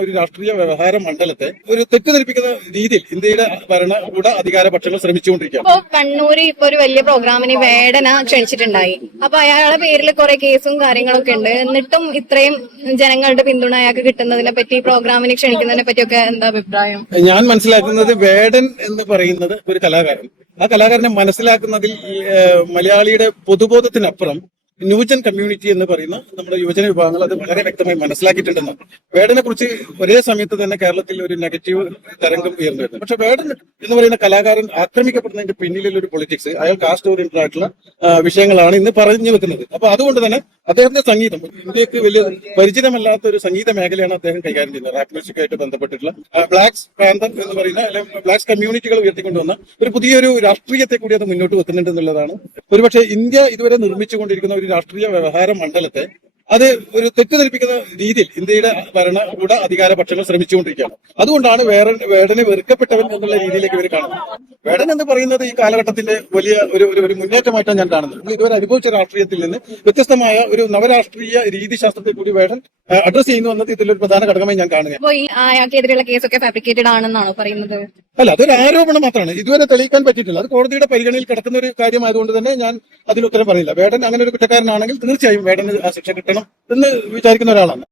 ഒരു രാഷ്ട്രീയ വ്യവഹാര മണ്ഡലത്തെ ഒരു തെറ്റിദ്ധരിപ്പിക്കുന്ന രീതിയിൽ ഇന്ത്യയുടെ ഭരണകൂട അധികാര പക്ഷങ്ങൾ ശ്രമിച്ചുകൊണ്ടിരിക്കുകയാണ്. ഇപ്പൊ കണ്ണൂര് ഇപ്പൊ ഒരു വലിയ പ്രോഗ്രാമിന് വേടന ക്ഷണിച്ചിട്ടുണ്ടായി. അപ്പൊ അയാളുടെ പേരിൽ കുറെ കേസും കാര്യങ്ങളൊക്കെ ഉണ്ട്. എന്നിട്ടും ഇത്രയും ജനങ്ങളുടെ പിന്തുണ അയാൾക്ക് കിട്ടുന്നതിനെ പറ്റി, പ്രോഗ്രാമിന് ക്ഷണിക്കുന്നതിനെ പറ്റിയൊക്കെ എന്താ അഭിപ്രായം? ഞാൻ മനസ്സിലാക്കുന്നത് വേടൻ എന്ന് പറയുന്നത് ഒരു കലാകാരൻ. ആ കലാകാരനെ മനസ്സിലാക്കുന്നതിൽ മലയാളിയുടെ പൊതുബോധത്തിനപ്പുറം ന്യൂജൻ കമ്മ്യൂണിറ്റി എന്ന് പറയുന്ന നമ്മുടെ യുവജന വിഭാഗങ്ങൾ അത് വളരെ വ്യക്തമായി മനസ്സിലാക്കിയിട്ടുണ്ടെന്ന്. വേടനെ കുറിച്ച് ഒരേ സമയത്ത് തന്നെ കേരളത്തിൽ ഒരു നെഗറ്റീവ് തരംഗം ഉയർന്നു വരുന്നു. പക്ഷെ വേടൻ എന്ന് പറയുന്ന കലാകാരൻ ആക്രമിക്കപ്പെടുന്നതിന്റെ പിന്നിലുള്ള ഒരു പൊളിറ്റിക്സ്, അയാൾ കാസ്റ്റ് ഓറിയന്റഡ് ആയിട്ടുള്ള വിഷയങ്ങളാണ് ഇന്ന് പറഞ്ഞു വെക്കുന്നത്. അപ്പൊ അതുകൊണ്ട് തന്നെ അദ്ദേഹത്തിന്റെ സംഗീതം ഇന്ത്യക്ക് വലിയ പരിചിതമല്ലാത്ത ഒരു സംഗീത മേഖലയാണ് അദ്ദേഹം കൈകാര്യം ചെയ്യുന്നത്. റാപ്പ് മ്യൂസിക്കായിട്ട് ബന്ധപ്പെട്ടിട്ടുള്ള ബ്ലാക്സ് പാന്തർ എന്ന് പറയുന്ന അല്ലെങ്കിൽ ബ്ലാക്സ് കമ്മ്യൂണിറ്റികൾ ഉയർത്തിക്കൊണ്ടുവന്ന ഒരു പുതിയൊരു രാഷ്ട്രീയത്തെ കൂടി അത് മുന്നോട്ട് വെക്കുന്നുണ്ട് എന്നുള്ളതാണ്. ഒരുപക്ഷെ ഇന്ത്യ ഇതുവരെ നിർമ്മിച്ചുകൊണ്ടിരിക്കുന്ന ഒരു രാഷ്ട്രീയ വ്യവഹാര മണ്ഡലത്തെ അത് ഒരു തെറ്റിദ്ധരിപ്പിക്കുന്ന രീതിയിൽ ഇന്ത്യയുടെ ഭരണകൂട അധികാര പക്ഷങ്ങൾ ശ്രമിച്ചുകൊണ്ടിരിക്കുകയാണ്. അതുകൊണ്ടാണ് വേടനെ വെറുക്കപ്പെട്ടവൻ എന്നുള്ള രീതിയിലേക്ക് ഇവർ കാണുന്നത്. വേടൻ എന്ന് പറയുന്നത് ഈ കാലഘട്ടത്തിന്റെ വലിയ ഒരു മുന്നേറ്റമായിട്ടാണ് ഞാൻ കാണുന്നത്. നമ്മൾ ഇതുവരെ അനുഭവിച്ച രാഷ്ട്രീയത്തിൽ നിന്ന് വ്യത്യസ്തമായ ഒരു നവരാഷ്ട്രീയ രീതിശാസ്ത്രത്തെ കൂടി വേടൻ അഡ്രസ് ചെയ്യുന്നു എന്നത് ഇതിലൊരു പ്രധാന ഘടകമായി ഞാൻ കാണുന്നത്. അപ്പൊ ഈ അയാൾക്കെതിരെയുള്ള കേസൊക്കെ ഫാബ്രിക്കേറ്റഡ് ആണെന്നാണോ പറയുന്നത്? അല്ല, അതൊരു ആരോപണം മാത്രമാണ്. ഇതുവരെ തെളിയിക്കാൻ പറ്റിയിട്ടില്ല. അത് കോടതിയുടെ പരിഗണനയിൽ കിടക്കുന്ന ഒരു കാര്യമായതുകൊണ്ട് തന്നെ ഞാൻ അതിന് ഉത്തരം പറയില്ല. വേടൻ അങ്ങനെ ഒരു കുറ്റക്കാരനാണെങ്കിൽ തീർച്ചയായും വേടന് ആ ശിക്ഷ കിട്ടണം എന്ന് വിചാരിക്കുന്ന ഒരാളാണ്.